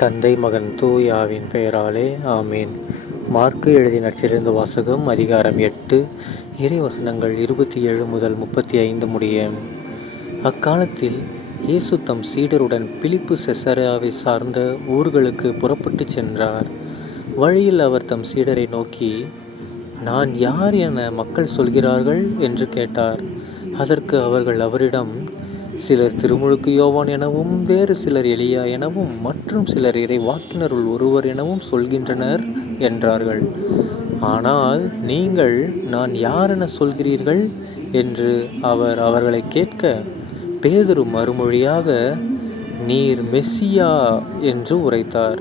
தந்தை மகன் தூய் ஆவியின் பெயராலே ஆமேன். மார்க்கு எழுதிய நற்செய்தியிலிருந்து வாசகம். அதிகாரம் 8, இறைவசனங்கள் 27 முதல் 35 முடிய. அக்காலத்தில் இயேசு தம் சீடருடன் பிலிப்பு செசரியாவை சார்ந்த ஊர்களுக்கு புறப்பட்டுச் சென்றார். வழியில் அவர் தம் சீடரை நோக்கி, நான் யார் என மக்கள் சொல்கிறார்கள் என்று கேட்டார். அதற்கு அவர்கள் அவரிடம், சிலர் திருமுழுக்கு யோவான் எனவும், வேறு சிலர் எலியா எனவும், மற்றும் சிலர் இறைவாக்கினருள் ஒருவர் எனவும் சொல்கின்றனர் என்றார்கள். ஆனால் நீங்கள் நான் யார் என சொல்கிறீர்கள் என்று அவர் அவர்களை கேட்க, பேதுரு மறுமொழியாக, நீர் மெசியா என்று உரைத்தார்.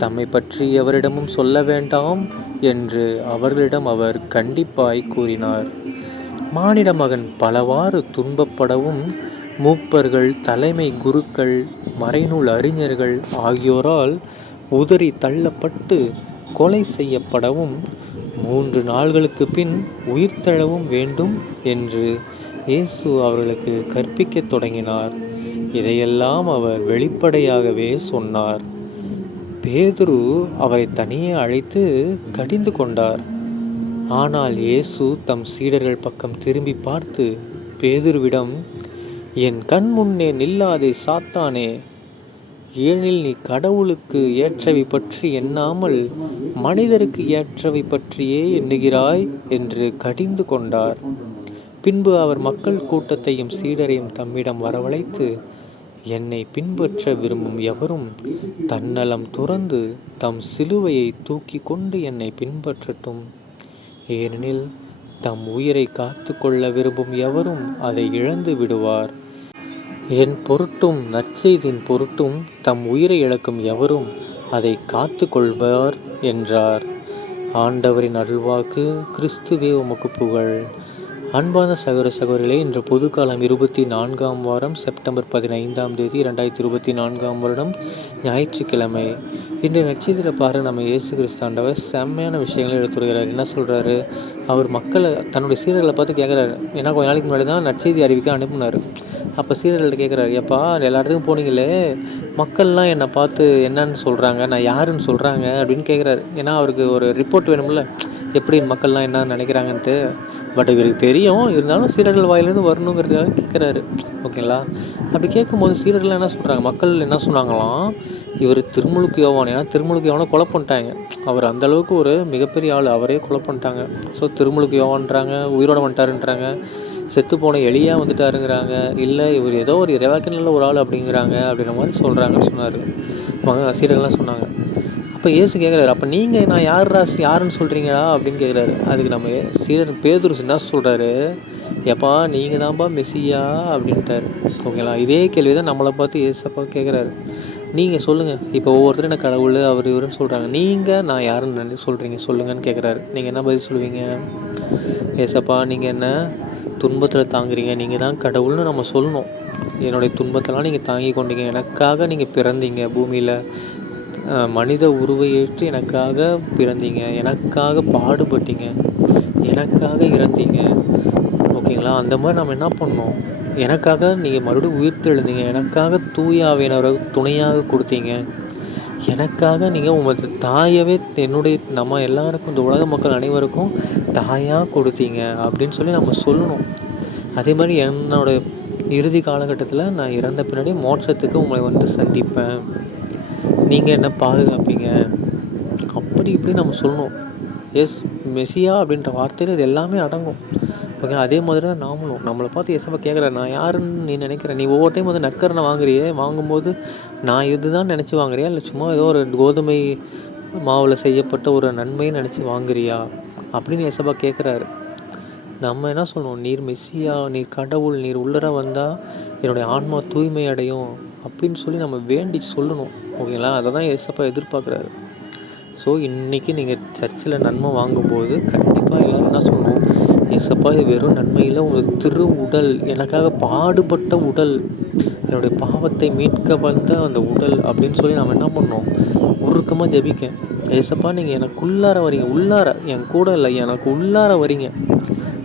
தம்மை பற்றி எவரிடமும் சொல்ல வேண்டாம் என்று அவர்களிடம் அவர் கண்டிப்பாய் கூறினார். மானிட மகன் பலவாறு துன்பப்படவும், மூப்பர்கள், தலைமை குருக்கள், மறைநூல் அறிஞர்கள் ஆகியோரால் உதறி தள்ளப்பட்டு கொலை செய்யப்படவும், 3 நாள்களுக்கு பின் உயிர்த்தெழவும் வேண்டும் என்று இயேசு அவர்களுக்கு கற்பிக்கத் தொடங்கினார். இதையெல்லாம் அவர் வெளிப்படையாகவே சொன்னார். பேதுரு அவரை தனியே அழைத்து கடிந்து கொண்டார். ஆனால் இயேசு தம் சீடர்கள் பக்கம் திரும்பி பார்த்து பேதுருவிடம், என் கண் முன்னே நில்லாதே சாத்தானே, ஏனில் நீ கடவுளுக்கு ஏற்றவை பற்றி எண்ணாமல் மனிதருக்கு ஏற்றவை பற்றியே எண்ணுகிறாய் என்று கடிந்து கொண்டார். பின்பு அவர் மக்கள் கூட்டத்தையும் சீடரையும் தம்மிடம் வரவழைத்து, என்னை பின்பற்ற விரும்பும் எவரும் தன்னலம் துறந்து தம் சிலுவையை தூக்கி கொண்டு என்னை பின்பற்றட்டும். ஏனெனில் தம் உயிரை காத்து கொள்ள விரும்பும் எவரும் அதை இழந்து விடுவார். என் பொருட்டும் நற்செய்தியின் பொருட்டும் தம் உயிரை இழக்கும் எவரும் அதை காத்து கொள்வார் என்றார். ஆண்டவரின் அருள்வாக்கு. கிறிஸ்துவே உமக்கு புகழ். அன்பான சகோதர சகோதரிகளே, இன்று பொதுக்காலம் 24ஆம் வாரம் செப்டம்பர் 15ஆம் தேதி 2024ஆம் வருடம் ஞாயிற்றுக்கிழமை. இன்று நற்செய்தியில் பாரு, நம்ம இயேசு கிறிஸ்து ஆண்டவர் செம்மையான விஷயங்களை எடுத்துரைக்கிறார். என்ன சொல்கிறாரு? அவர் மக்களை, தன்னுடைய சீடர்களை பார்த்து கேட்குறாரு. ஏன்னா கொஞ்ச நாளைக்கு முன்னாடி தான் நற்செய்தி அறிவிக்க அனுப்புனார். அப்போ சீடர்கள்ட்ட கேட்குறாரு, எப்பா எல்லா இடத்துக்கும் போனீங்களே, மக்கள்லாம் என்னை பார்த்து என்னன்னு சொல்கிறாங்க, நான் யாருன்னு சொல்கிறாங்க அப்படின்னு கேட்குறாரு. ஏன்னா அவருக்கு ஒரு ரிப்போர்ட் வேணும்ல, எப்படி மக்கள்லாம் என்ன நினைக்கிறாங்கன்ட்டு. பட் இவருக்கு தெரியும், இருந்தாலும் சீடர்கள் வாயிலிருந்து வரணுங்கிறதுக்காக கேட்குறாரு. ஓகேங்களா? அப்படி கேட்கும்போது சீடர்கள் என்ன சொல்கிறாங்க, மக்கள் என்ன சொன்னாங்களாம், இவர் திருமுழுக்கு யோவான். ஏன்னா திருமுழுக்கு யோவானை கொலை பண்ணிட்டாங்க. அவர் அந்தளவுக்கு ஒரு மிகப்பெரிய ஆள், அவரே கொலை பண்ணிட்டாங்க. ஸோ திருமுழுக்கு யோவான்றாங்க, உயிரோட வந்துட்டாருன்றாங்க, செத்து போன எலியா வந்துட்டாருங்கிறாங்க, இல்லை இவர் ஏதோ ஒரு இறைவாக்கினரில் ஒரு ஆள் அப்படிங்கிறாங்க, அப்படின்ற மாதிரி சொல்கிறாங்கன்னு சொன்னார். சீடர்கள்லாம் சொன்னாங்க. அப்போ இயேசு கேட்குறாரு, அப்போ நீங்கள் நான் யாருன்னு சொல்கிறீங்களா அப்படின்னு கேட்குறாரு. அதுக்கு நம்ம சீடர் பேதுரு என்ன சொல்கிறாரு, எப்பா நீங்கள் தான்ப்பா மெசியா அப்படின்ட்டாரு. ஓகேங்களா? இதே கேள்வி தான் நம்மளை பார்த்து ஏசப்பா கேட்குறாரு. நீங்கள் சொல்லுங்கள், இப்போ ஒவ்வொருத்தரும் என்ன கடவுள் அவர் இவருன்னு சொல்கிறாங்க, நீங்கள் நான் யாருன்னு சொல்கிறீங்க சொல்லுங்கன்னு கேட்குறாரு. நீங்கள் என்ன பதில் சொல்லுவீங்க? ஏசப்பா நீங்கள் என்ன துன்பத்தில் தாங்குறீங்க, நீங்கள் தான் கடவுள்னு நம்ம சொல்லணும். என்னுடைய துன்பத்தெல்லாம் நீங்கள் தாங்கி கொண்டீங்க, எனக்காக நீங்கள் பிறந்தீங்க, பூமியில் மனித உருவை ஏற்று எனக்காக பிறந்தீங்க, எனக்காக பாடுபட்டீங்க, எனக்காக இறந்தீங்க. ஓகேங்களா? அந்த மாதிரி நம்ம என்ன பண்ணோம், எனக்காக நீங்கள் மறுபடியும் உயிர்த்தெழுந்தீங்க, எனக்காக தூய ஆவியானவரை துணையாக கொடுத்தீங்க, எனக்காக நீங்கள் உமது தாயவே நம்ம எல்லாருக்கும், இந்த உலக மக்கள் அனைவருக்கும் தாயாக கொடுத்தீங்க அப்படின்னு சொல்லி நம்ம சொல்லணும். அதே மாதிரி என்னோடய இறுதி காலகட்டத்தில் நான் இறந்த பின்னாடி மோட்சத்துக்கு உங்களை வந்து சந்திப்பேன், நீங்கள் என்ன பாதுகாப்பீங்க, அப்படி இப்படி நம்ம சொல்லணும். மெசியா அப்படின்ற வார்த்தையில் இது எல்லாமே அடங்கும். ஓகே, அதே மாதிரி தான் நாமளும் நம்மளை பார்த்து ஏசப்பா கேட்குற, நான் யாருன்னு நீ நினைக்கிற, நீ ஒவ்வொரு டைம் வந்து நற்கரணை வாங்குறியே, வாங்கும்போது நான் இதுதான் நினச்சி வாங்குறியா, இல்லை சும்மா ஏதோ ஒரு கோதுமை மாவில் செய்யப்பட்ட ஒரு நன்மையை நினச்சி வாங்குறியா அப்படின்னு ஏசப்பா கேட்குறாரு. நம்ம என்ன சொல்லணும், நீர் மெசியா, நீர் கடவுள், நீர் உள்ளர வந்தால் என்னுடைய ஆன்மா தூய்மை அடையும் அப்படின்னு சொல்லி நம்ம வேண்டி சொல்லணும். ஓகேங்களா? அதை தான் ஏசப்பா எதிர்பார்க்குறாரு. ஸோ இன்றைக்கி நீங்கள் சர்ச்சில் நன்மை வாங்கும்போது கண்டிப்பாக எல்லோரும் என்ன சொல்லணும், ஏசப்பா இது வெறும் நன்மையில் உங்கள் திரு உடல், எனக்காக பாடுபட்ட உடல், என்னுடைய பாவத்தை மீட்க வந்த அந்த உடல் அப்படின்னு சொல்லி நம்ம என்ன பண்ணோம், உருக்கமாக ஜெபிக்க, ஏசப்பா நீங்கள் எனக்குள்ளார வரீங்க, உள்ளார என் கூட இல்லை, எனக்கு உள்ளார வரீங்க,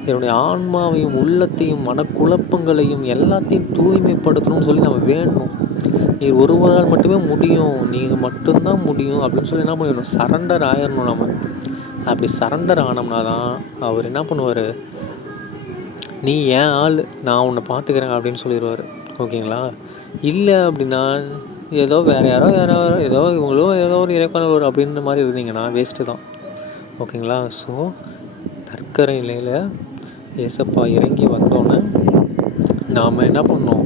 என்னுடைய ஆன்மாவையும் உள்ளத்தையும் மனக்குழப்பங்களையும் எல்லாத்தையும் தூய்மைப்படுத்தணும்னு சொல்லி நம்ம வேண்டணும். நீர் ஒருவரால் மட்டுமே முடியும், நீங்கள் மட்டும்தான் முடியும் அப்படின்னு சொல்லி என்ன பண்ணிடணும், சரண்டர் ஆயிடணும் நம்ம. அப்படி சரண்டர் ஆனோம்னா தான் அவர் என்ன பண்ணுவார், நீ ஏன் ஆள், நான் உன்னை பார்த்துக்கிறேன் அப்படின்னு சொல்லிடுவார். ஓகேங்களா? இல்லை அப்படின்னா ஏதோ வேறு யாரோ ஏதோ இவங்களும் ஏதோ ஒரு இறைப்பவர் அப்படின்ற மாதிரி இருந்தீங்கன்னா வேஸ்ட்டு தான். ஓகேங்களா? ஸோ நற்கரை நிலையில் ஏசப்பா இறங்கி வந்தோன்னே நாம் என்ன பண்ணோம்,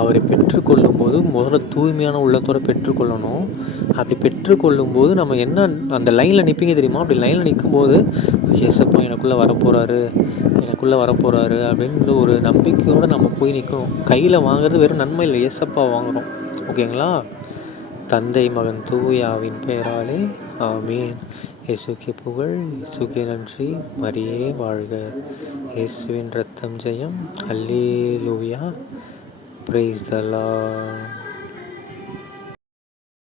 அவரை பெற்றுக்கொள்ளும்போது முதல்ல தூய்மையான உள்ளத்தோடு பெற்றுக்கொள்ளணும். அப்படி பெற்றுக்கொள்ளும்போது நம்ம என்ன அந்த லைனில் நிற்பீங்க தெரியுமா, அப்படி லைனில் நிற்கும்போது ஏசப்பா எனக்குள்ளே வரப்போகிறாரு அப்படின்ற ஒரு நம்பிக்கையோடு நம்ம போய் நிற்கணும். கையில் வாங்குறது வெறும் நன்மை இல்லை, ஏசப்பா வாங்குகிறோம். ஓகேங்களா? தந்தை மகன் தூய ஆவியின் பெயராலே ஆமீன். இயேசுக்கே புகழ், இயேசுக்கே நன்றி, மரியே வாழ்க. இயேசுவின் ரத்தம் ஜெயம். அல்லேலூயா. Praise the Lord.